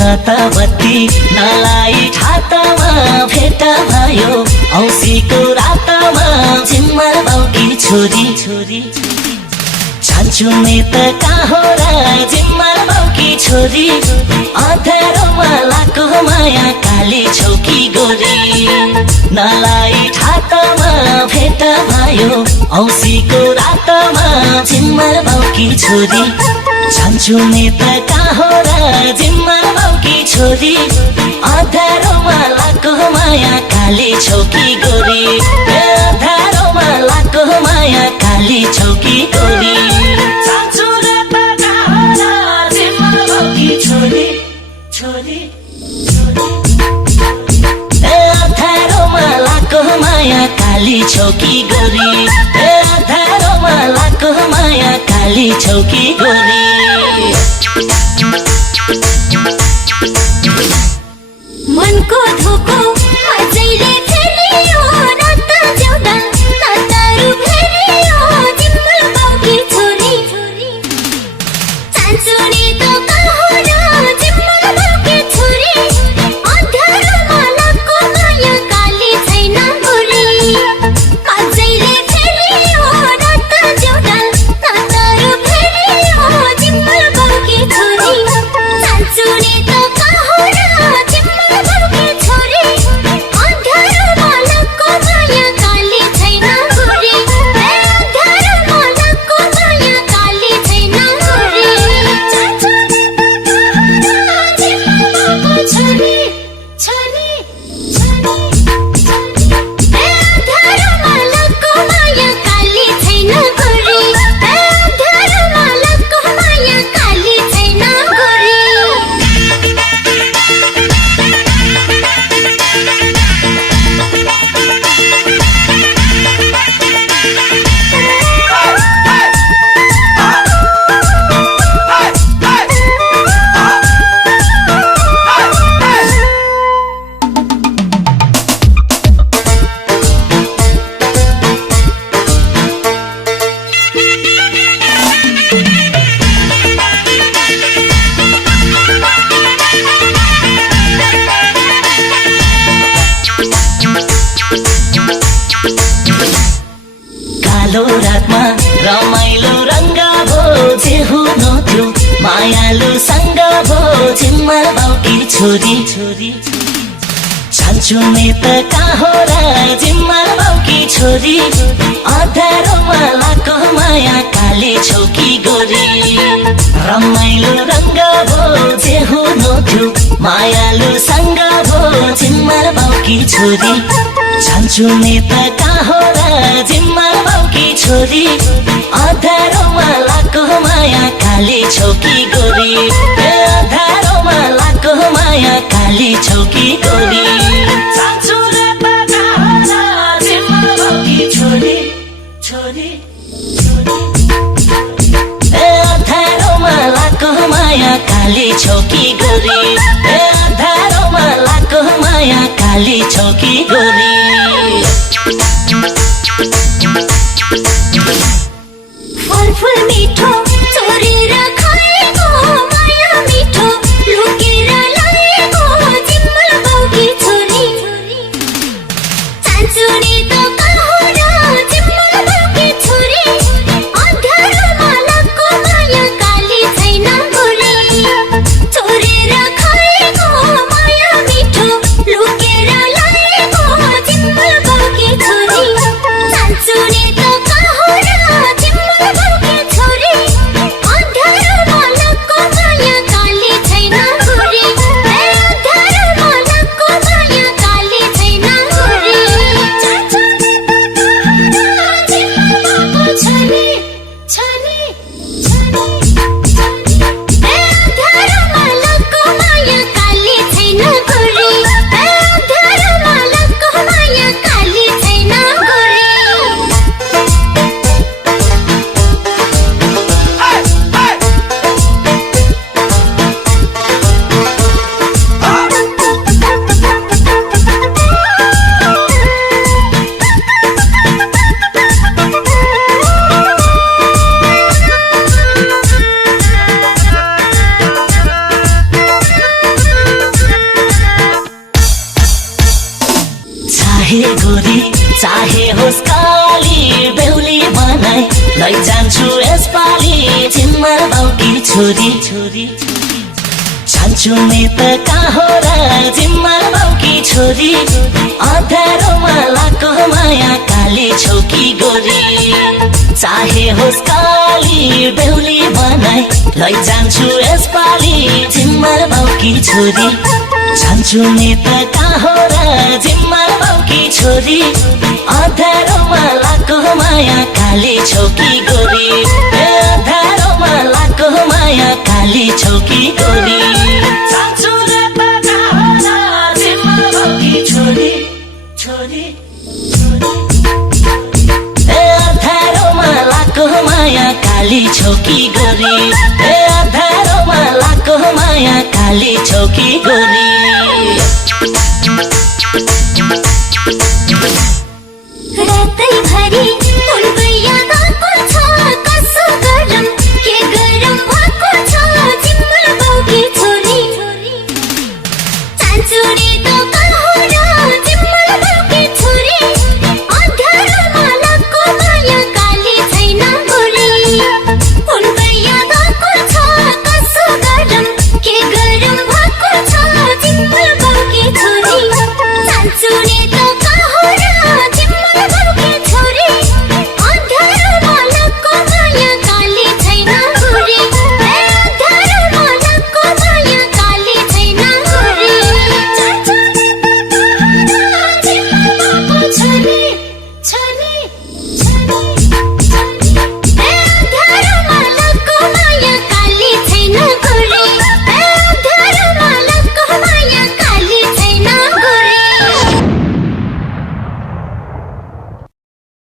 त बत्ती नलाई ठातामा भेट भयो औँसीको रातमा झिम्मर बाउकी छोरी छोरी जान्छु नि त कहाँ हो र झिम्मर बाउकी छोरी अँध्यारोमा लाको माया काली छौकी गोरी नलाई ठातामा भेट भयो औँसीको रातमा झिम्मर बाउकी छोरी जान्छु नि त कहाँ हो र झिम्मर बाउकी छोरी अँध्यारोमा लाको माया काली छौकी गोरी अँध्यारोमा लाको माया काली छौकी गोरी जान्छु नि त कहाँ हो र झिम्मर बाउकी छोरी छोरी अँध्यारोमा लाको माया काली छौकी गोरी अँध्यारोमा लाको माया काली छौकी गोरी मनको धोको अझैले फेरियो नाता ज्याउँदा नातारू फेरियो झिम्मर बाउकी छोरी चान्छु नि त कहाँ हो र झिम्मर बाउकी छोरी अँध्यारोमा लाको माया काली छैन गोरी अझैले फेरियो नाता ज्याउँदा नातारू फेरियो झिम्मर बाउकी छोरी चान्छु नि त कहाँ हो र झिम्मर बाउकी छोरी अँध्यारोमा लाको माया काली छैन गोरी अँध्यारोमा लाको माया काली छैन गोरी चान्छु नि त झिम्मर बाउकी छोरी छोरी अँध्यारोमा लाको माया काली छैन गोरी अँध्यारोमा लाको माया काली छैन गोरी कालो रातमा रमाइलो रङ्ग भो जे हुनु थियो मायालु सँग भो झिम्मर बाउकी छोरी छोरी जान्छु नि त कहाँ हो र झिम्मर बाउकी छोरी अँध्यारोमा लाको माया काली छौकी गोरी रमाइलो रङ्ग भो जे हुनु थियो मायालु सँग भो झिम्मर बाउकी छोरी जान्छु नि त कहाँ हो र झिम्मर बाउकी छोरी अँध्यारोमा लाको माया काली छौकी गोरी अँध्यारोमा लाको माया काली छौकी गोरी जान्छु नि त कहाँ हो र झिम्मर बाउकी छोरी छोरी अँध्यारोमा लाको माया काली छौकी गोरी अँध्यारोमा लाको माया काली छौकी गोरी फलफुल मिठो चोरेर खाएको माया मिठो लुकेर लागेको झिम्मर बाउकी छोरी चान्छु नि त कहाँ हो र झिम्मर बाउकी छोरी अँध्यारोमा लाको माया काली छैन गोरी चोरेर खाएको माया मिठो लुकेर लागेको झिम्मर बाउकी छोरी चान्छु नि त कहाँ हो र झिम्मर बाउकी छोरी अँध्यारोमा लाको माया काली छैन गोरी अँध्यारोमा लाको माया काली छैन गोरी चान्छु नि चाहे गोरी चाहे होस् काली बेहुली बनाई लैजान्छु यसपालि जिम्मा बाउकी छोरी छोरी जान्छु नि त कहाँ र जिम्मा बाउकी छोरी अँध्यारोमा लाको माया काली छौकी गोरी चाहे होस् काली बेहुली बनाई लैजान्छु यसपालि जिम्मा बाउकी छोरी जान्छु नि त कहाँ र जिम्मा बाउकी छोरी अँध्यारोमा लाको माया काली छौकी गोरी अँध्यारोमा लाको माया काली छौकी गोरी जान्छु नि त कहाँ र जिम्मा बाउकी छोरी छोरी अँध्यारोमा लाको माया काली छौकी गोरी अँध्यारोमा लाको माया काली छौकी गोरी रातैभरि